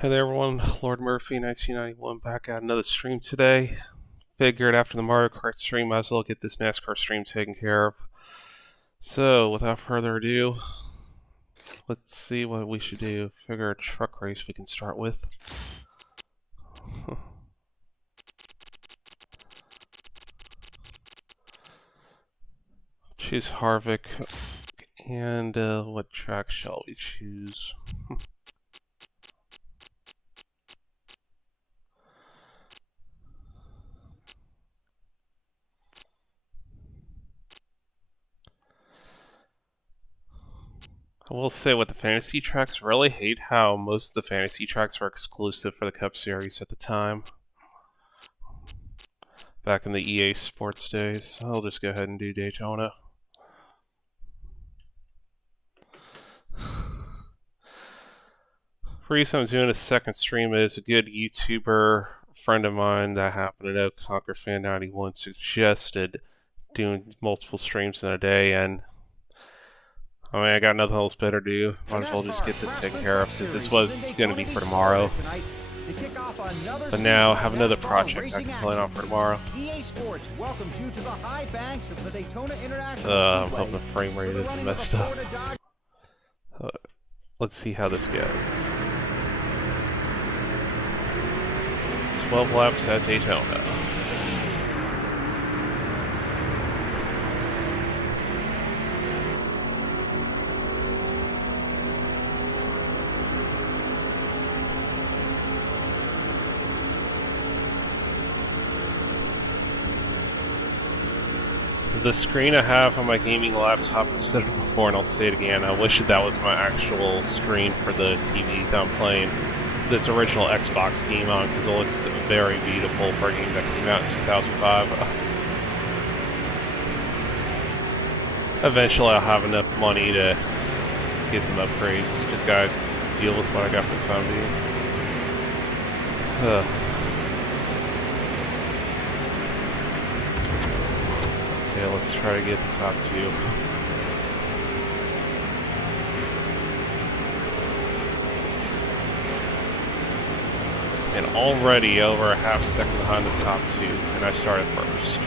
Hey there everyone, Lord Murphy 1991 back at another stream today. Figured after the Mario Kart stream, might as well get this NASCAR stream taken care of. So, without further ado, let's see what we should do. Figure a truck race we can start with. Choose Harvick, and what track shall we choose? I will say with the fantasy tracks, I really hate how most of the fantasy tracks were exclusive for the Cup Series at the time. Back in the EA Sports days. I'll just go ahead and do Daytona. The reason I'm doing a second stream is a good YouTuber friend of mine that I happen to know, ConquerFan91, suggested doing multiple streams in a day, and I mean, I got nothing else better to do. Might as well just get this taken care of, because this was going to be for tomorrow. But now I have another project I can plan on for tomorrow. I'm hoping the frame rate isn't messed up. Let's see how this goes. 12 laps at Daytona. The screen I have on my gaming laptop, I've said it before and I'll say it again, I wish that was my actual screen for the TV that I'm playing this original Xbox game on, because it looks very beautiful for a game that came out in 2005. Eventually I'll have enough money to get some upgrades, just gotta deal with what I got for the time being. Okay, let's try to get the top two. And already over a half second behind the top two, and I started first.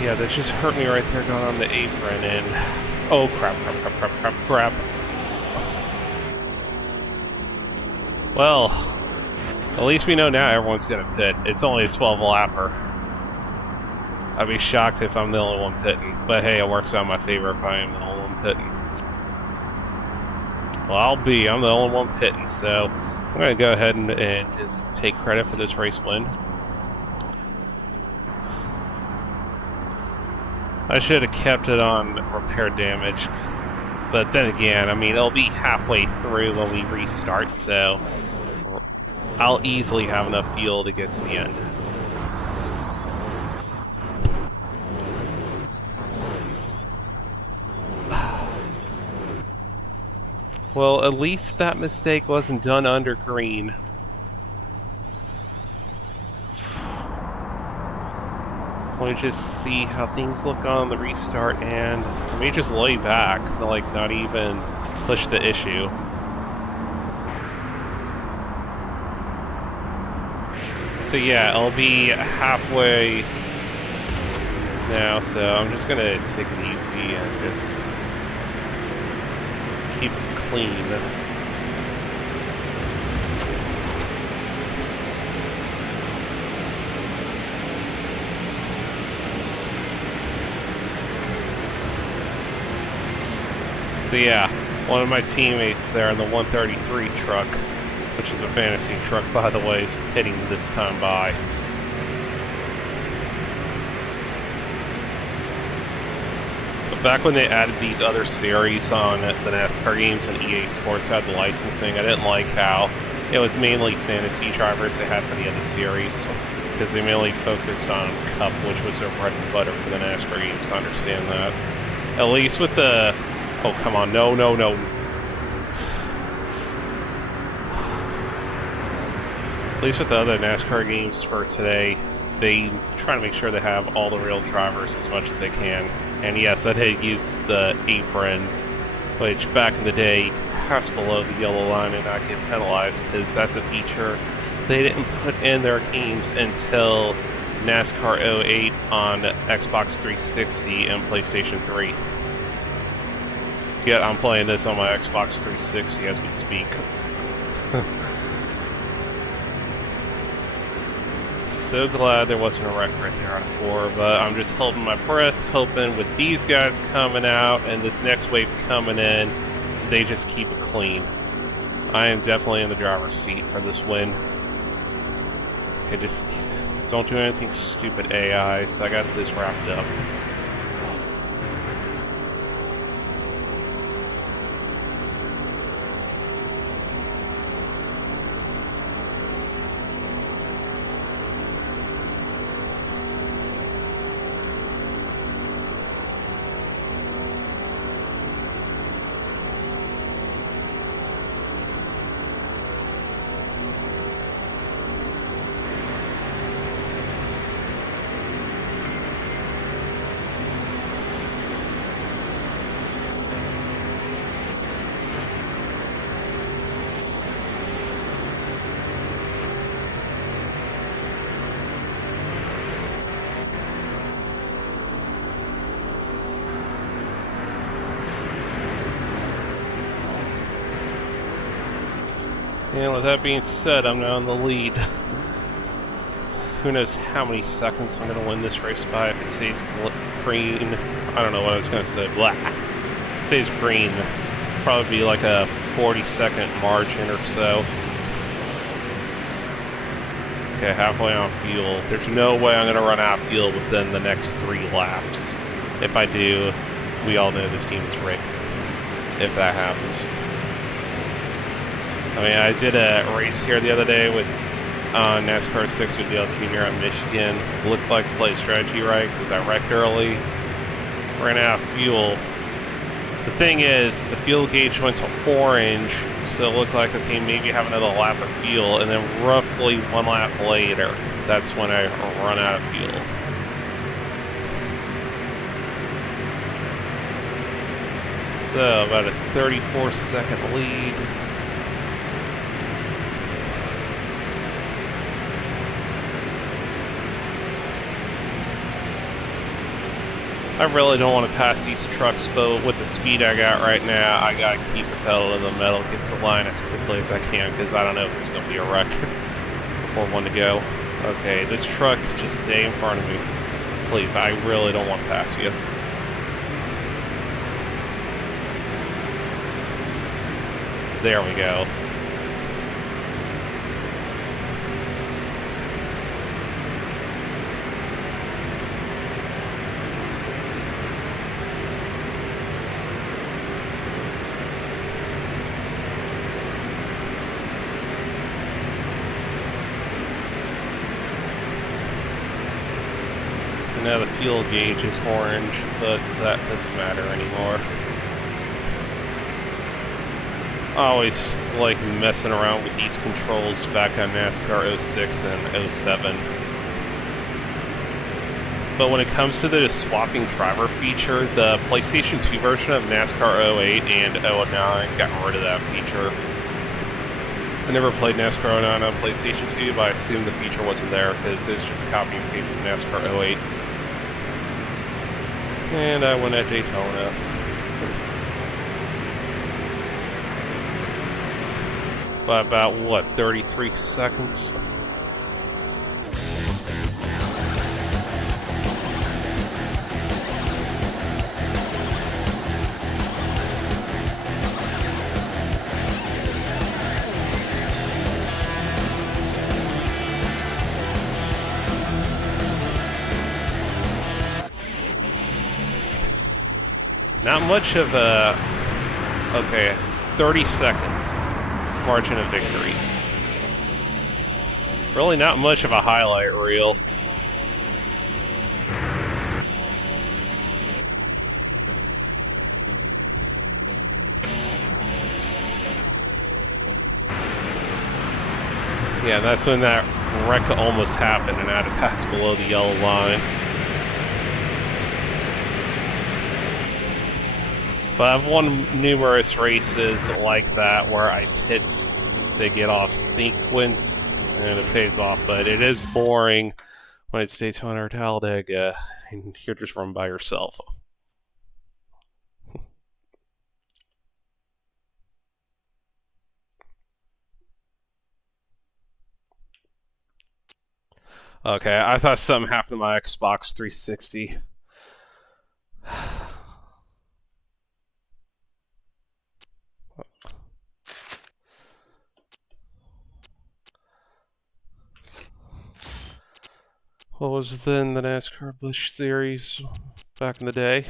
Yeah, that just hurt me right there going on the apron, and oh crap. Well, at least we know now everyone's gonna pit. It's only a 12 lapper. I'd be shocked if I'm the only one pitting, but hey, it works out in my favor if I am the only one pitting. Well, I'm the only one pitting, so I'm gonna go ahead and just take credit for this race win. I should have kept it on repair damage, but then again, I mean, it'll be halfway through when we restart, so I'll easily have enough fuel to get to the end. Well, at least that mistake wasn't done under green. Let me just see how things look on the restart, and let me just lay back, like not even push the issue. So yeah, I'll be halfway now, so I'm just gonna take it easy and just keep it clean. So yeah, one of my teammates there in the 133 truck which is a fantasy truck, by the way, is hitting this time by. But back when they added these other series on the NASCAR games and EA Sports had the licensing, I didn't like how it was mainly fantasy drivers they had for the other series, because they mainly focused on Cup, which was their bread and butter for the NASCAR games. I understand that. At least with the... Oh, come on. No. At least with the other NASCAR games for today, they try to make sure they have all the real drivers as much as they can. And yes, I did use the apron, which back in the day, you could pass below the yellow line and not get penalized, because that's a feature they didn't put in their games until NASCAR 08 on Xbox 360 and PlayStation 3. Yeah, I'm playing this on my Xbox 360 as we speak. So glad there wasn't a wreck right there on 4, but I'm just holding my breath, hoping with these guys coming out and this next wave coming in, they just keep it clean. I am definitely in the driver's seat for this win. Okay, just don't do anything stupid, AI, so I got this wrapped up. And with that being said, I'm now in the lead. Who knows how many seconds I'm going to win this race by if it stays green. I don't know what I was going to say. Blah. It stays green. Probably be like a 40-second margin or so. Okay, halfway on fuel. There's no way I'm going to run out of fuel within the next 3 laps. If I do, we all know this team is rigged. If that happens. I mean, I did a race here the other day with NASCAR 6 with Dale Jr. at Michigan. Looked like play strategy right because I wrecked early. Ran out of fuel. The thing is, the fuel gauge went to orange, so it looked like, okay, maybe have another lap of fuel, and then roughly 1 lap later, that's when I run out of fuel. So, about a 34-second lead. I really don't want to pass these trucks, but with the speed I got right now, I gotta keep the pedal to the metal, get to the line as quickly as I can, because I don't know if there's going to be a wreck before 1 to go. Okay, this truck, just stay in front of me. Please, I really don't want to pass you. There we go. Now the fuel gauge is orange, but that doesn't matter anymore. I always like messing around with these controls back on NASCAR 06 and 07. But when it comes to the swapping driver feature, the PlayStation 2 version of NASCAR 08 and 09 got rid of that feature. I never played NASCAR 09 on PlayStation 2, but I assume the feature wasn't there because it's just a copy and paste of NASCAR 08. And I won at Daytona. By about, what, 33 seconds? Not much of a... Okay, 30 seconds. Margin of victory. Really not much of a highlight reel. Yeah, that's when that wreck almost happened and I had to pass below the yellow line. But I've won numerous races like that where I pit to get off sequence and it pays off, but it is boring when it's Daytona or Talladega and you're just running by yourself. Okay, I thought something happened to my Xbox 360. What was then the NASCAR Busch Series back in the day?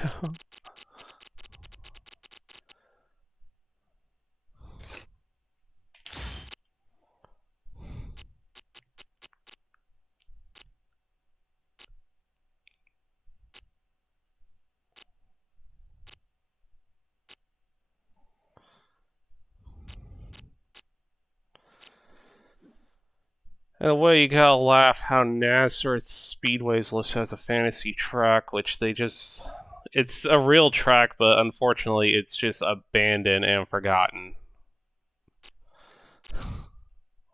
In a way, you gotta laugh how Nazareth Speedway's listed as a fantasy track, which they just... It's a real track, but unfortunately it's just abandoned and forgotten.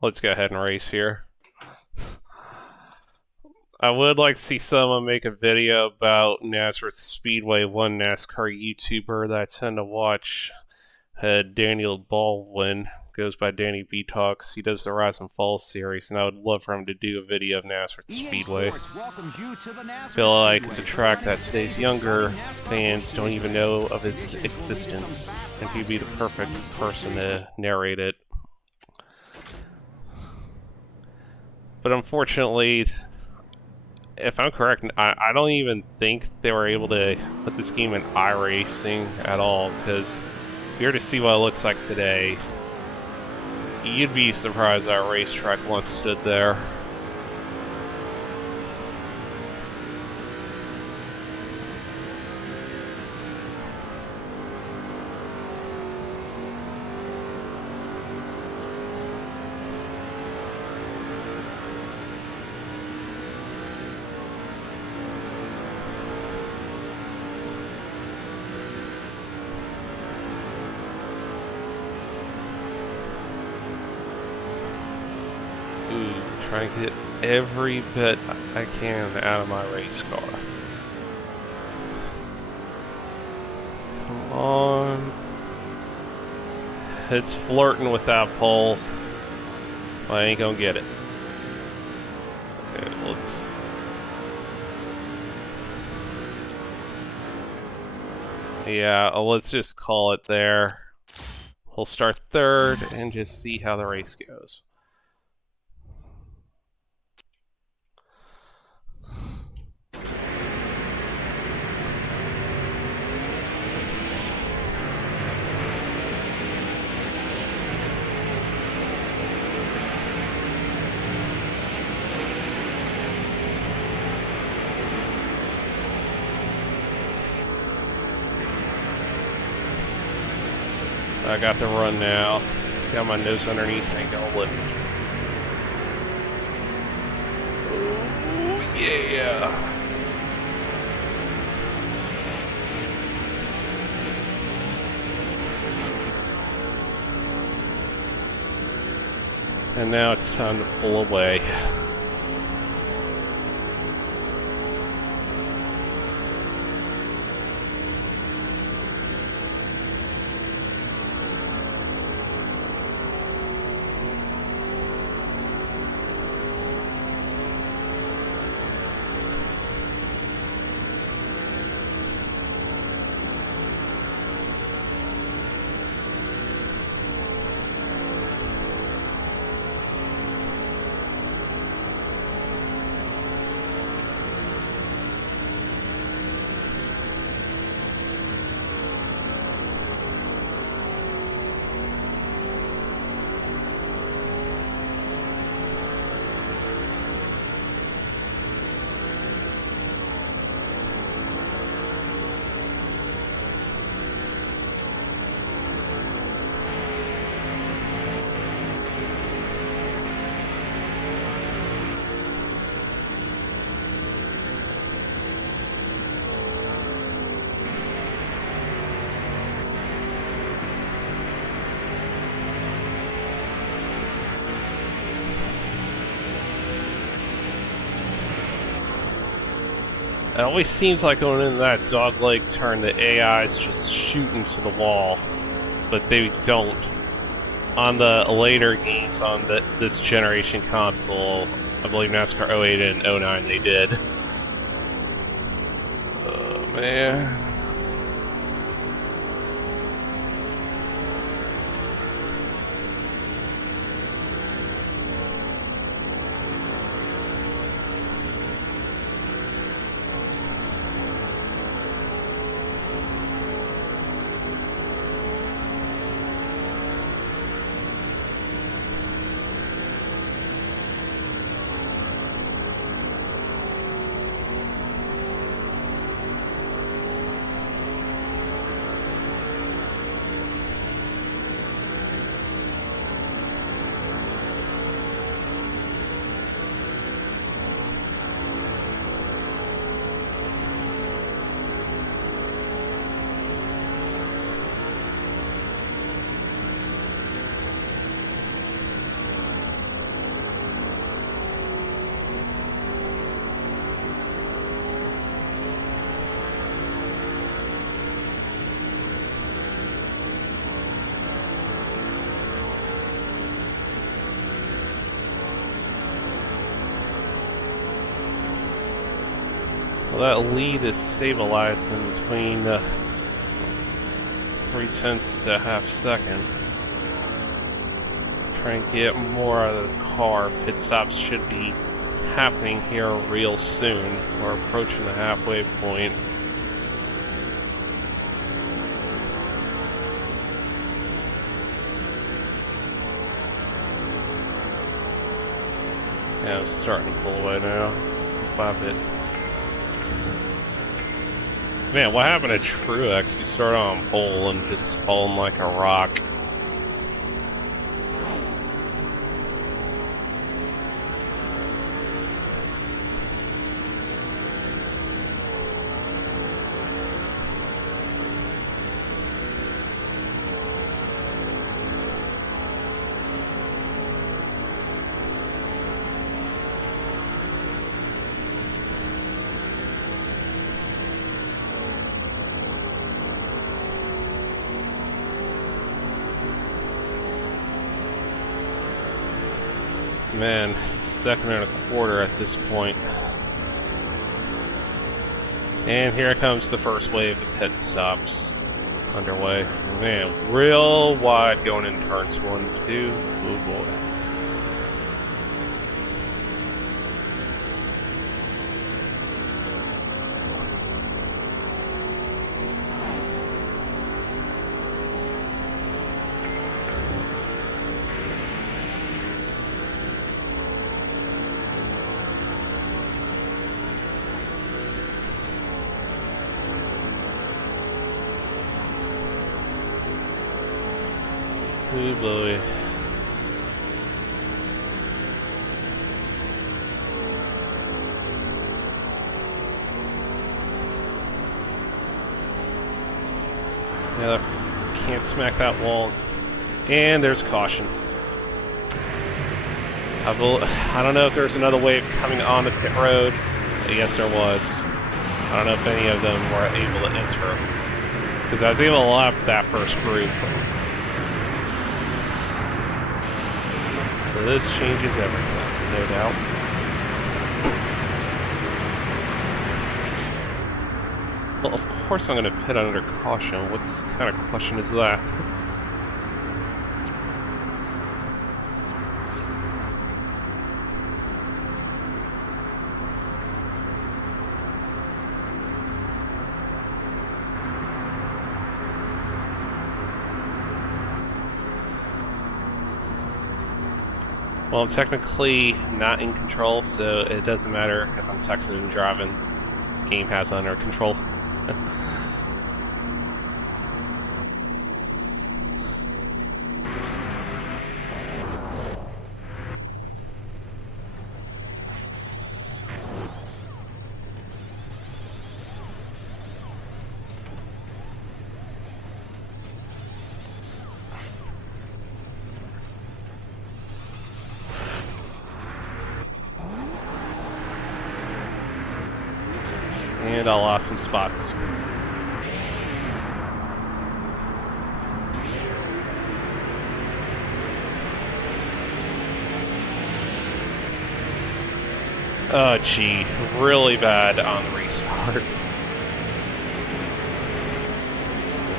Let's go ahead and race here. I would like to see someone make a video about Nazareth Speedway, one NASCAR YouTuber that I tend to watch. Daniel Baldwin, goes by Danny B Talks. He does the Rise and Fall series, and I would love for him to do a video of Nazareth Speedway. I feel like it's a track that today's younger fans don't even know of its existence, and he'd be the perfect person to narrate it. But unfortunately, if I'm correct, I don't even think they were able to put this game in iRacing at all, because if you were to see what it looks like today, you'd be surprised that racetrack once stood there. Trying to get every bit I can out of my race car. Come on. It's flirting with that pole. I ain't gonna get it. Okay, let's... Yeah, let's just call it there. We'll start third and just see how the race goes. I got the run now. Got my nose underneath, ain't gonna lift. Oh, yeah. And now it's time to pull away. It always seems like going into that dogleg turn, the AI is just shooting to the wall, but they don't. On the later games on this generation console, I believe NASCAR 08 and 09, they did. Oh, man. Well, that lead is stabilized in between 0.3 to a half second. Try and get more out of the car. Pit stops should be happening here real soon. We're approaching the halfway point. Yeah, I'm starting to pull away now. By a bit. Man, what happened to Truex? He started on pole and just falling like a rock. Man, 2.25 at this point. And here comes the first wave of pit stops underway. Man, real wide going in turns 1 and 2. Oh boy. Oh boy. Yeah, can't smack that wall. And there's caution. I don't know if there's another wave coming on the pit road. Yes, there was. I don't know if any of them were able to enter. Because I was able to lap that first group. So this changes everything, no doubt. Well, of course I'm going to pit under caution. What kind of question is that? Well, I'm technically not in control, so it doesn't matter if I'm texting and driving. The game has it under control. And I lost some spots. Oh, gee. Really bad on the restart.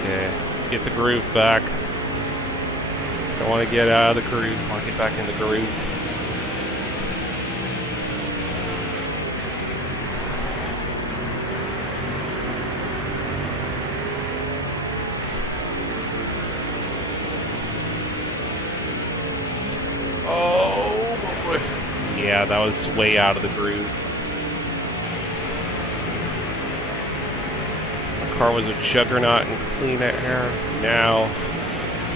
Okay, let's get the groove back. Don't want to get out of the groove. I want to get back in the groove. Oh, boy. Yeah, that was way out of the groove. My car was a juggernaut in clean air. Now,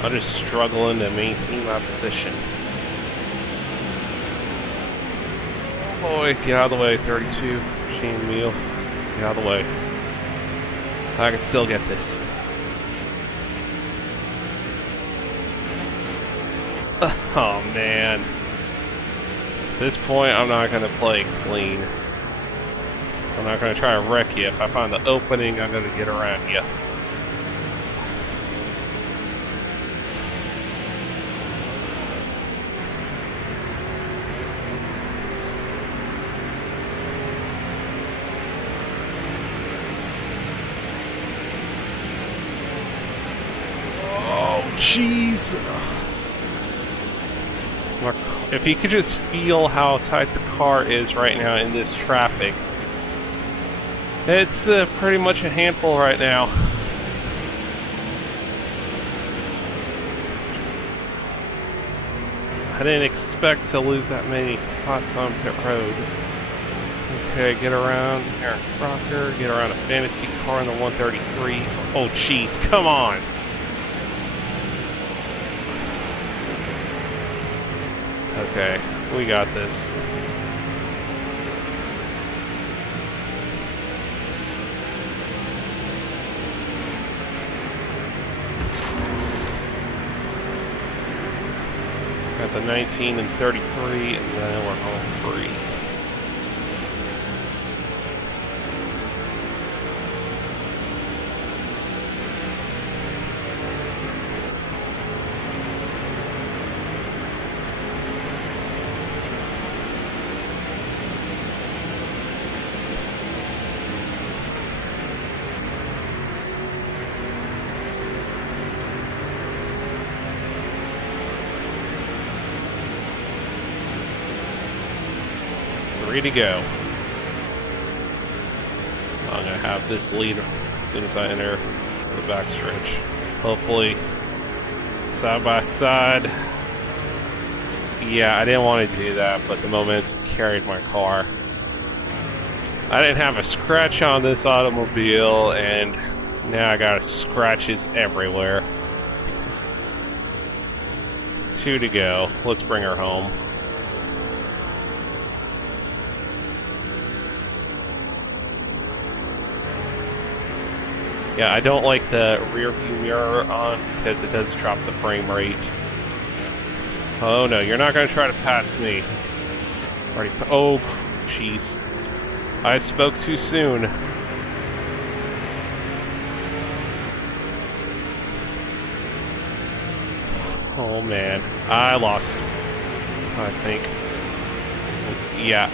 I'm just struggling to maintain my position. Oh boy, get out of the way, 32. Machine wheel. Get out of the way. I can still get this. Oh man. At this point, I'm not going to play clean. I'm not going to try to wreck you. If I find the opening, I'm going to get around you. Jeez. If you could just feel how tight the car is right now in this traffic. It's pretty much a handful right now. I didn't expect to lose that many spots on pit road. Okay, get around Aaron Crocker, get around a fantasy car in the 133. Oh, jeez, come on. Okay, we got this. Got the 19 and 33, and then we're home free. Three to go. I'm going to have this lead as soon as I enter the backstretch. Hopefully, side by side. Yeah, I didn't want to do that, but the momentum carried my car. I didn't have a scratch on this automobile, and now I got scratches everywhere. 2 to go. Let's bring her home. Yeah, I don't like the rear view mirror on because it does drop the frame rate. Oh no, you're not going to try to pass me. Already. Oh, jeez. I spoke too soon. Oh man, I lost. I think. Yeah.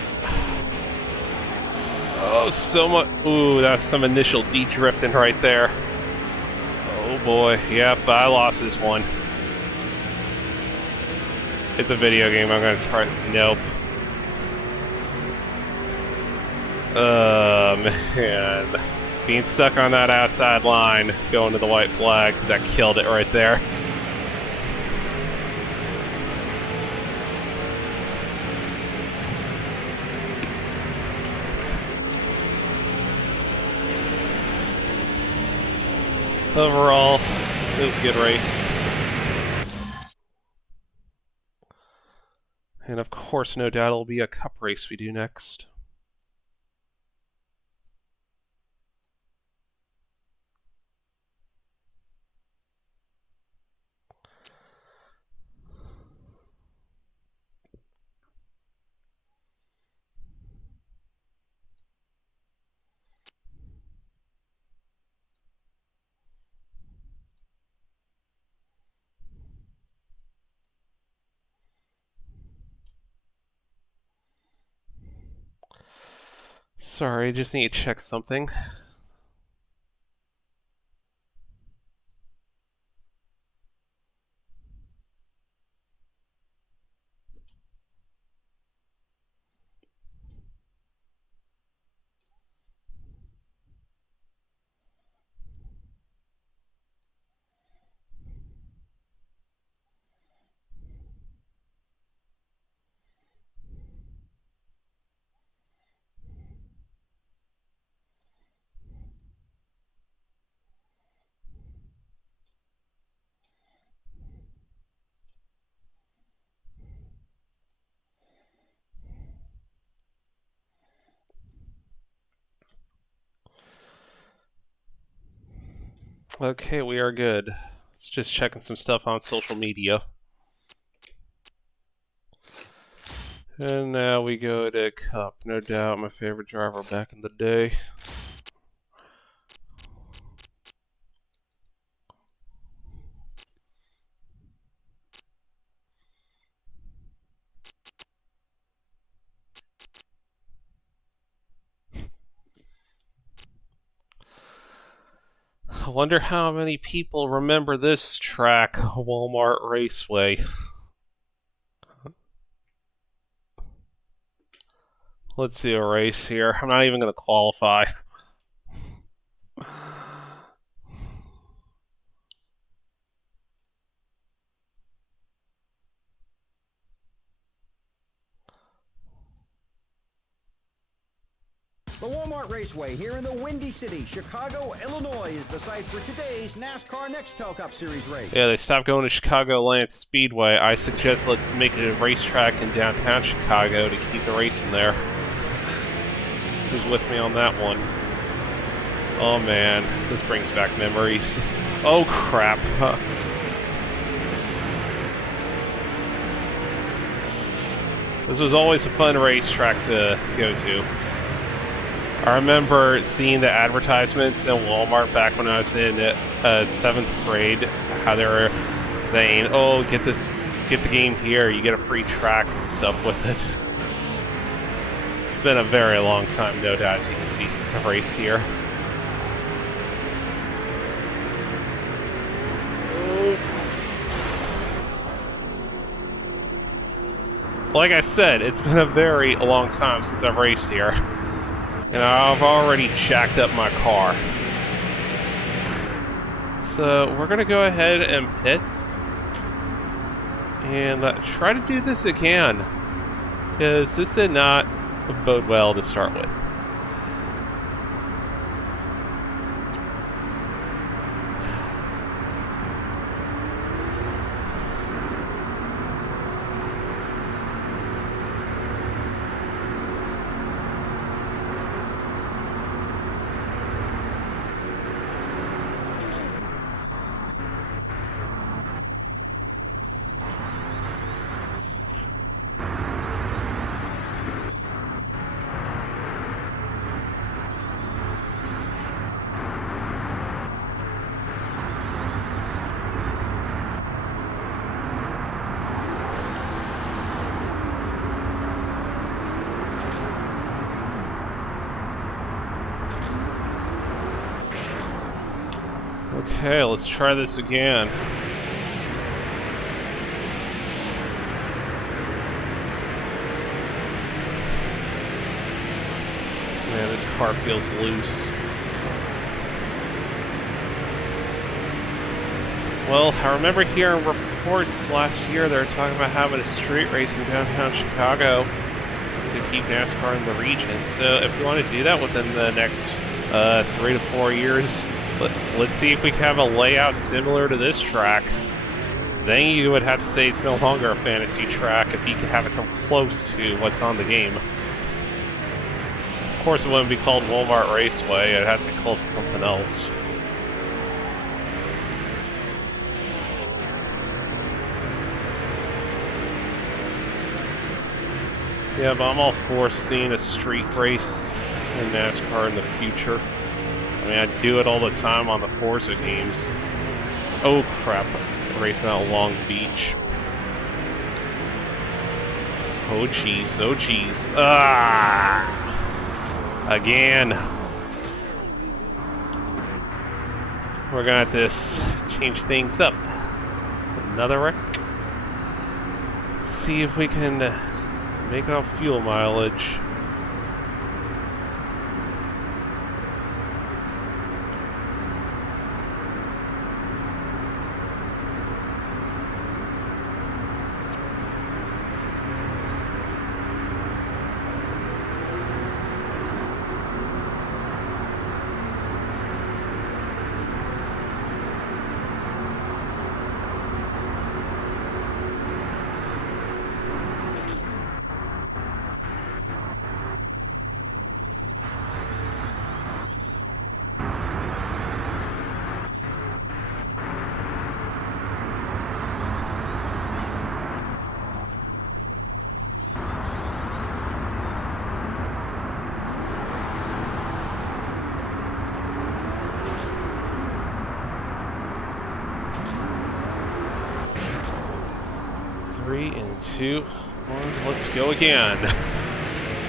Oh, so much. Ooh, that's some initial de-drifting right there. Oh boy. Yep, I lost this one. It's a video game. I'm gonna try. Nope. Man. Being stuck on that outside line, going to the white flag, that killed it right there. Overall, it was a good race. And of course, no doubt it'll be a cup race we do next. Sorry, I just need to check something. Okay, we are good. Let's just checking some stuff on social media. And now we go to Cup. No doubt my favorite driver back in the day. I wonder how many people remember this track, Walmart Raceway. Let's do a race here. I'm not even going to qualify. The Walmart Raceway here in the Windy City, Chicago, Illinois is the site for today's NASCAR Nextel Cup Series race. Yeah, they stopped going to Chicagoland Speedway. I suggest let's make it a racetrack in downtown Chicago to keep the racing there. Who's with me on that one? Oh man, this brings back memories. Oh crap. This was always a fun racetrack to go to. I remember seeing the advertisements in Walmart back when I was in 7th grade, how they were saying, oh, get the game here, you get a free track and stuff with it. It's been a very long time, no doubt, as you can see, since I've raced here. Like I said, it's been a very long time since I've raced here. And I've already jacked up my car. So we're going to go ahead and pit. And try to do this again. Because this did not bode well to start with. Okay, let's try this again. Man, this car feels loose. Well, I remember hearing reports last year they were talking about having a street race in downtown Chicago to keep NASCAR in the region. So if you want to do that within the next 3 to 4 years, let's see if we can have a layout similar to this track. Then you would have to say it's no longer a fantasy track if you could have it come close to what's on the game. Of course, it wouldn't be called Walmart Raceway. It'd have to be called something else. Yeah, but I'm all for seeing a street race in NASCAR in the future. I mean, I do it all the time on the Forza games. Oh crap, racing out Long Beach. Oh jeez, oh jeez. Ah! Again. We're gonna have to change things up. Another wreck. See if we can make off fuel mileage. Three and two, one, let's go again.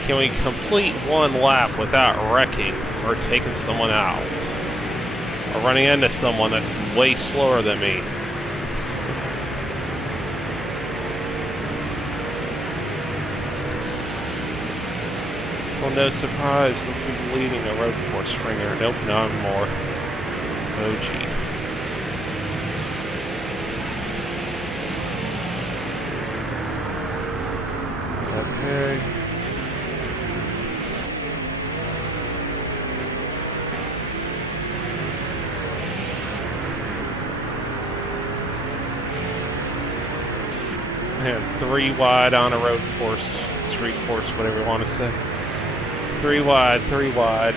Can we complete one lap without wrecking or taking someone out? Or running into someone that's way slower than me? Well, no surprise, look who's leading a road course stringer. Nope, not anymore. Oh gee. Okay. And 3 wide on a road course, street course, whatever you want to say. 3 wide, 3 wide.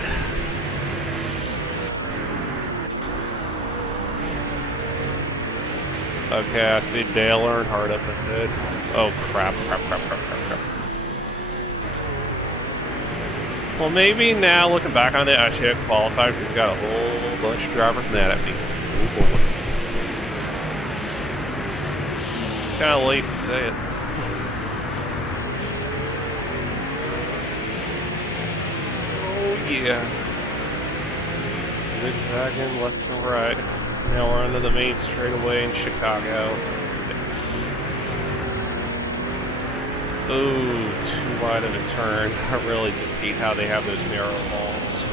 Okay, I see Dale Earnhardt up ahead. Oh crap. Well, maybe now looking back on it, I should have qualified because we got a whole bunch of drivers mad at me. Oh boy. It's kind of late to say it. Oh yeah. Zigzagging left and right. Now we're onto the main straightaway in Chicago. Ooh, too wide of a turn. I really just hate how they have those narrow walls.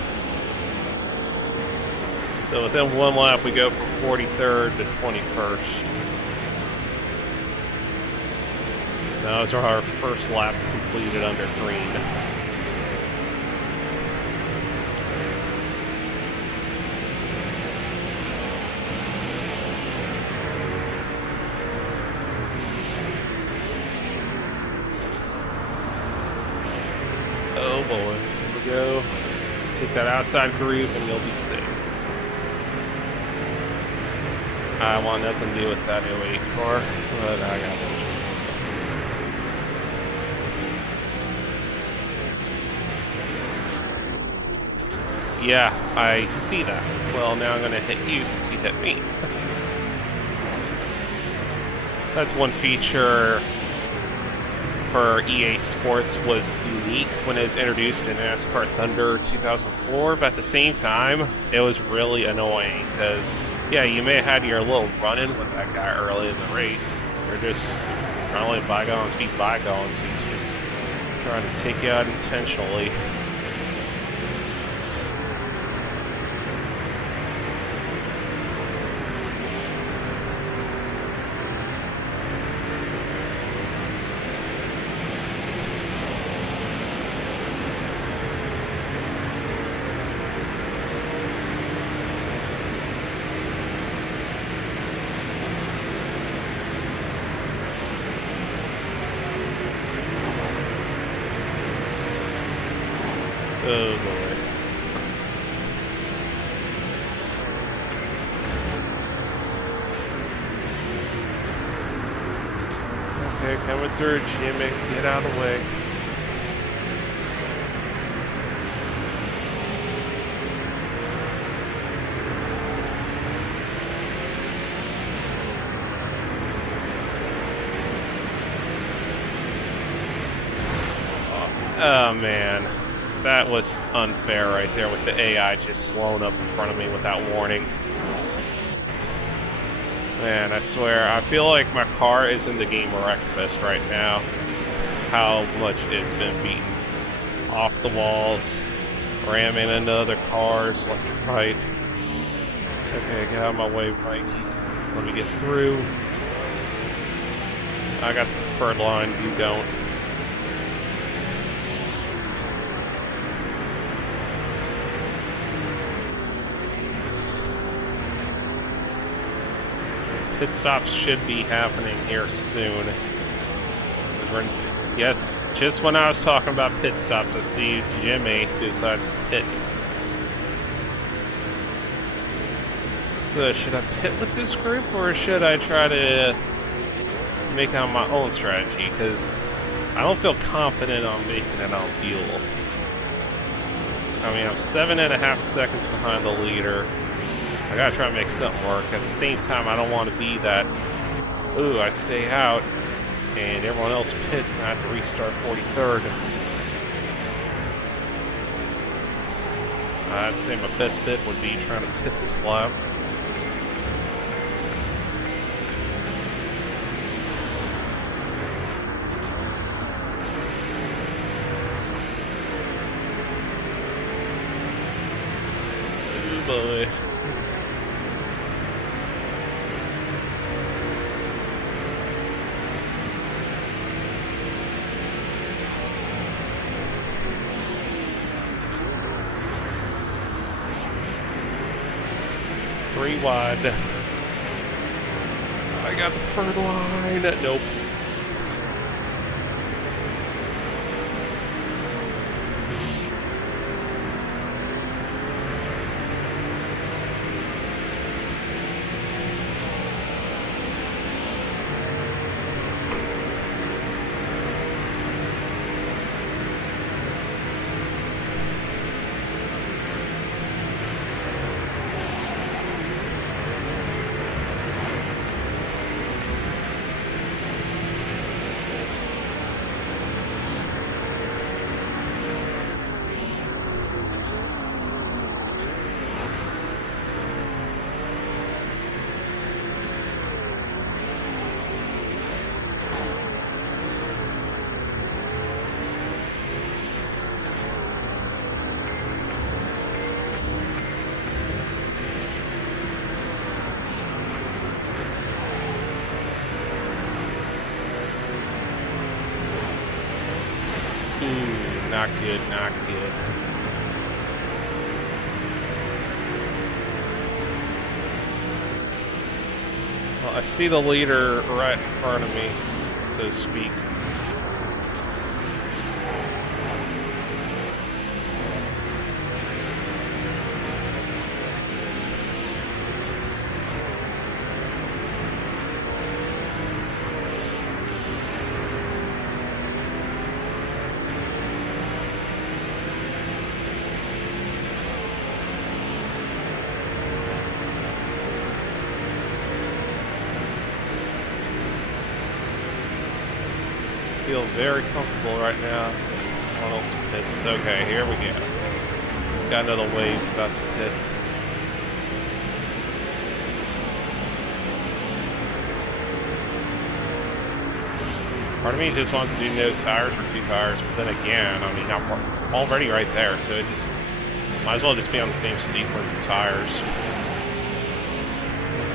So within one lap, we go from 43rd to 21st. That was our first lap completed under green. Oh boy, here we go. Let's take that outside groove and you'll be safe. I want nothing to do with that 08 car, but I got no choice. Yeah, I see that. Well, now I'm gonna hit you since you hit me. That's one feature for EA Sports was unique when it was introduced in NASCAR Thunder 2004, but at the same time, it was really annoying because, yeah, you may have had your little run-in with that guy early in the race. You're just not letting bygones be bygones. He's just trying to take you out intentionally. Oh boy. Okay, coming through, Jimmy. Get out of the way. Oh man. That was unfair right there with the AI just slowing up in front of me without warning. Man, I swear, I feel like my car is in the game Wreckfest right now. How much it's been beaten off the walls, ramming into other cars left and right. Okay, get out of my way, Mikey. Let me get through. I got the preferred line, you don't. Pit stops should be happening here soon. Yes, just when I was talking about pit stops, I see Jimmy decides to pit. So should I pit with this group, or should I try to make out my own strategy? Because I don't feel confident on making it on fuel. I mean, I'm 7.5 seconds behind the leader. I gotta try to make something work. At the same time, I don't want to be that, ooh, I stay out, and everyone else pits, and I have to restart 43rd. I'd say my best bet would be trying to pit this lap. Oh boy. Three wide. I got the preferred line. Nope. Ooh, not good, not good. Well, I see the leader right in front of me, so to speak. Feel very comfortable right now. One else pits. Okay, here we go. Got another wave about to pit. Part of me just wants to do no tires or 2 tires, but then again, I mean, I'm already right there, so it just might as well just be on the same sequence of tires.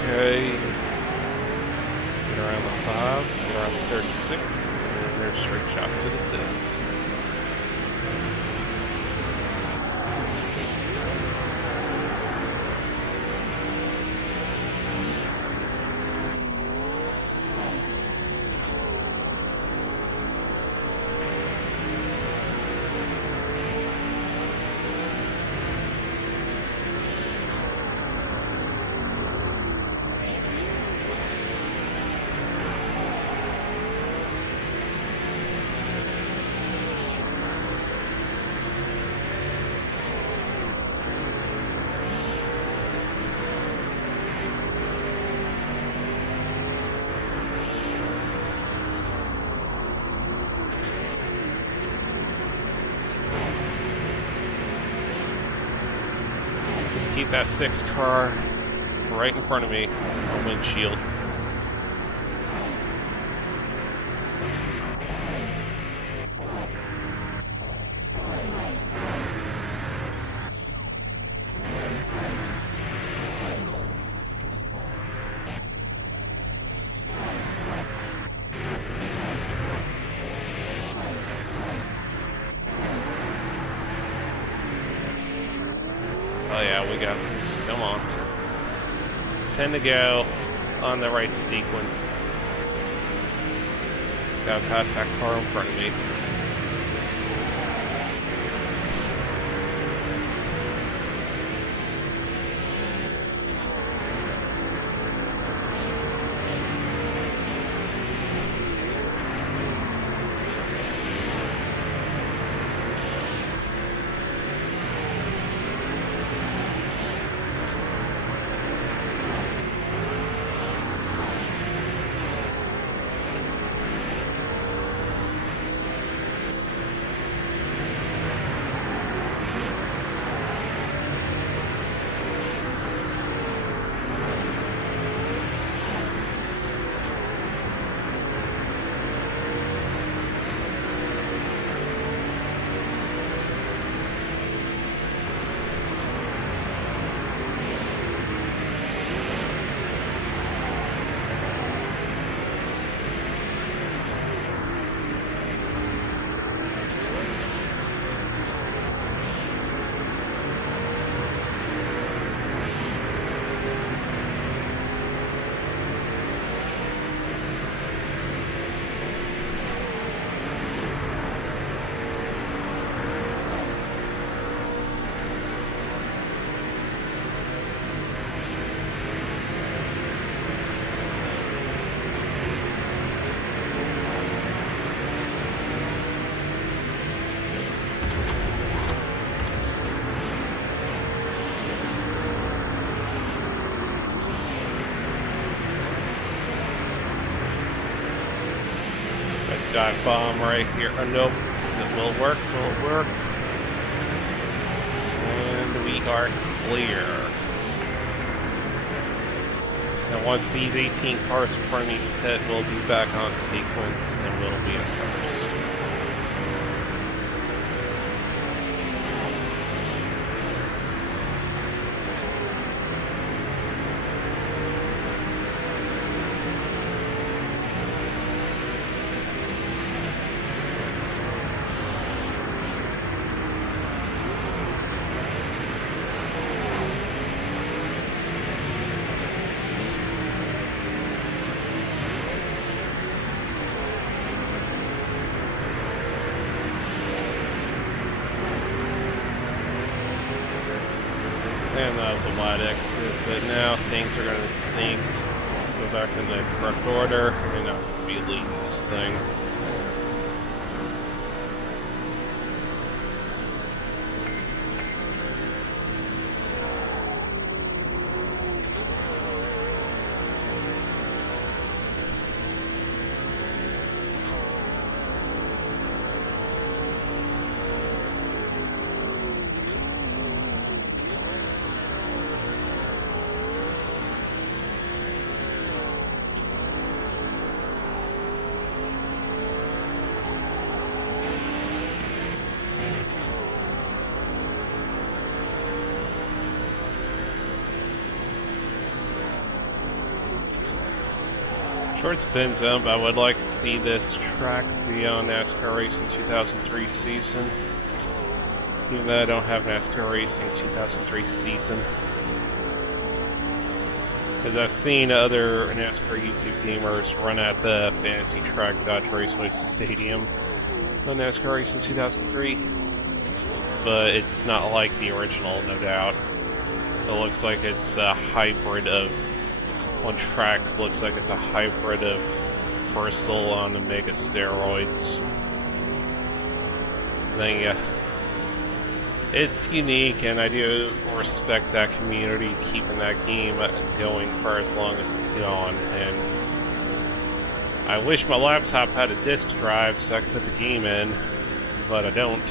Okay. Get around the 5, get around the 36. And there's straight shots to the 6. keep that 6 car right in front of me on windshield. Oh yeah, we got this. Come on. 10 to go on the right sequence. Gotta pass that car in front of me. Dive bomb right here. Oh, nope. It will work. Will work. And we are clear. And once these 18 cars in front of me hit, we'll be back on sequence and we'll be in first. And that was a wide exit, but now things are going to sync, go back in the correct order, and I'll be leading this thing. Short spin zone, but I would like to see this track be on NASCAR Racing 2003 season. Even though I don't have NASCAR Racing 2003 season. Because I've seen other NASCAR YouTube gamers run at the fantasy track Dodge Raceway Stadium on NASCAR Racing 2003. But it's not like the original, no doubt. It looks like it's a hybrid of... One track looks like it's a hybrid of Bristol on Omega steroids. Thing, yeah. It's unique, and I do respect that community keeping that game going for as long as it's going. And I wish my laptop had a disk drive so I could put the game in, but I don't.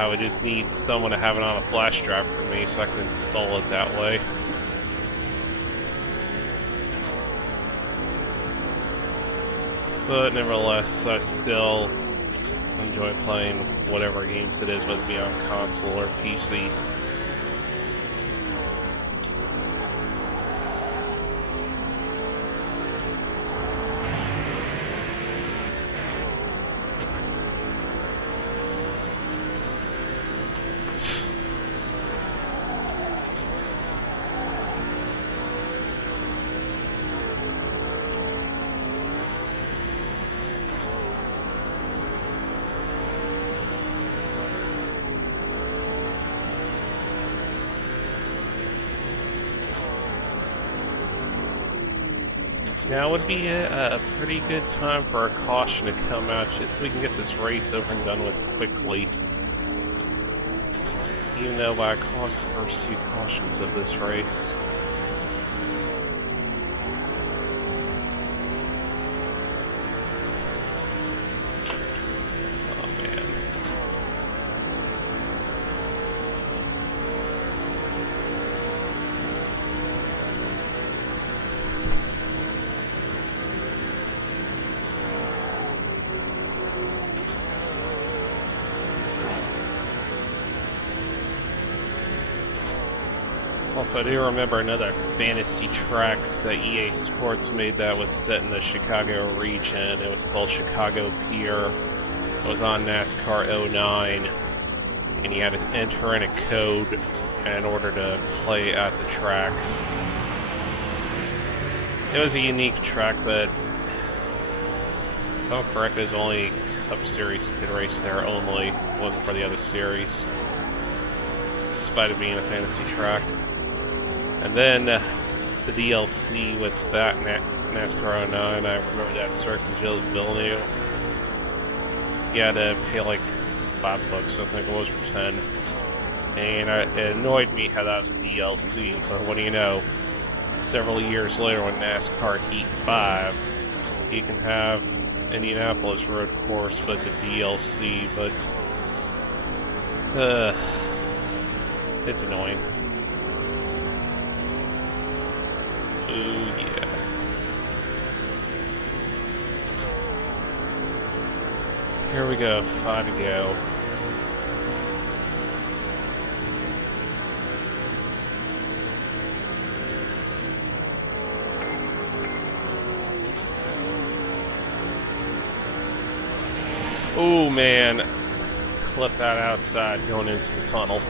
I would just need someone to have it on a flash drive for me so I can install it that way. But nevertheless, I still enjoy playing whatever games it is, whether it be on console or PC. Now would be a pretty good time for a caution to come out, just so we can get this race over and done with quickly. Even though I caused the first 2 cautions of this race. Oh man. Also, I do remember another fantasy track that EA Sports made that was set in the Chicago region. It was called Chicago Pier. It was on NASCAR 09, and you had to enter in a code in order to play at the track. It was a unique track, but if I'm correct, it was only Cup Series could race there only. It wasn't for the other series, despite it being a fantasy track. And then the DLC with that NASCAR 09, I remember that circuit in Villeneuve. You had to pay like $5, I think it was, for 10. And it annoyed me how that was a DLC, but what do you know? Several years later, when NASCAR Heat 5, you can have Indianapolis Road Course, but it's a DLC, but it's annoying. Ooh, yeah. Here we go, 5 to go. Oh man, clip that outside going into the tunnel.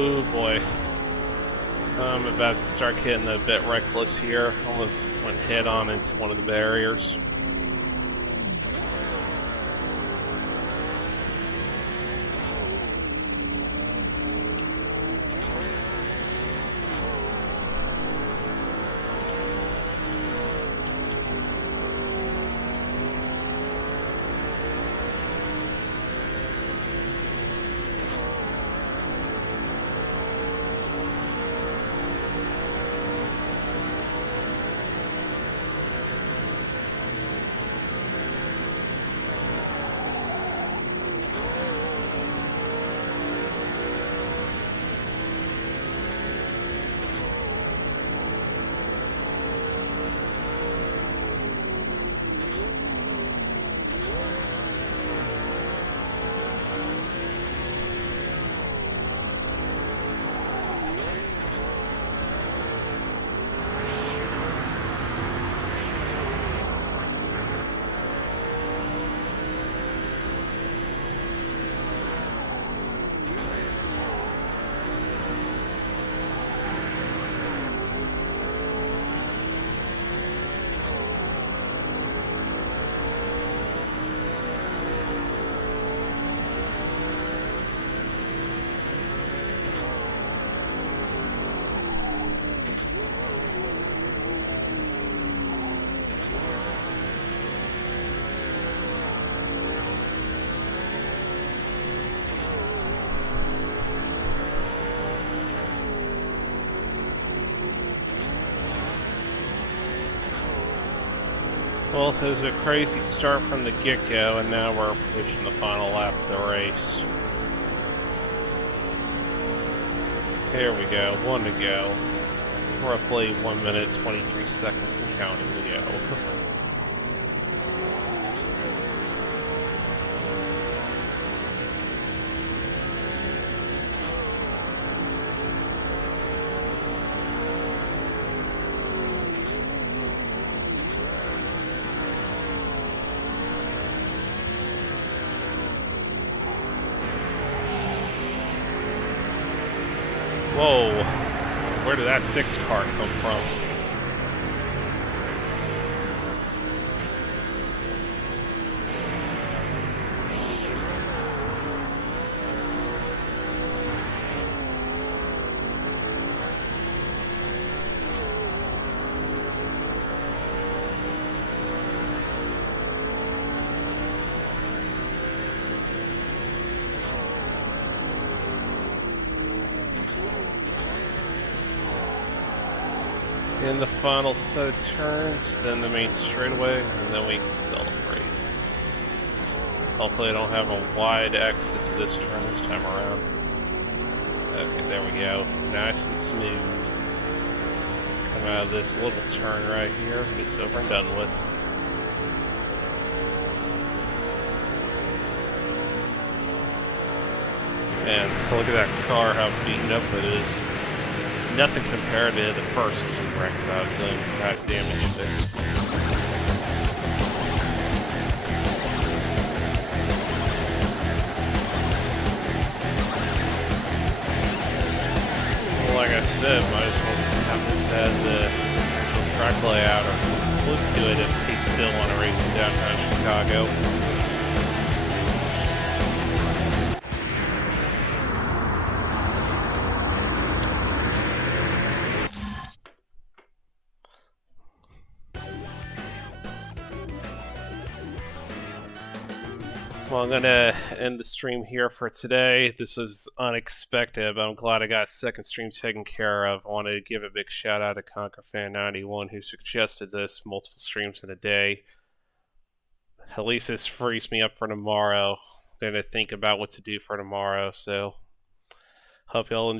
Oh boy. I'm about to start getting a bit reckless here. Almost went head on into one of the barriers. Well, it was a crazy start from the get-go, and now we're approaching the final lap of the race. Here we go, 1 to go. Roughly 1 minute, 23 seconds and counting to go. Whoa, where did that 6 car come from? In the final set of turns, then the main straightaway, and then we can celebrate. Hopefully I don't have a wide exit to this turn this time around. Okay, there we go. Nice and smooth. Come out of this little turn right here. It's over and done with. And look at that car, how beaten up it is. Nothing compared to the first 2 wrecks I was in. How damaged it is. Well, like I said, might as well just have this as the track layout or close to it if they still want to race in downtown Chicago. Well, I'm going to end the stream here for today. This was unexpected, but I'm glad I got a second stream taken care of. I wanted to give a big shout out to ConquerFan91 who suggested this multiple streams in a day. At least this frees me up for tomorrow. I'm going to think about what to do for tomorrow, so hope y'all enjoy.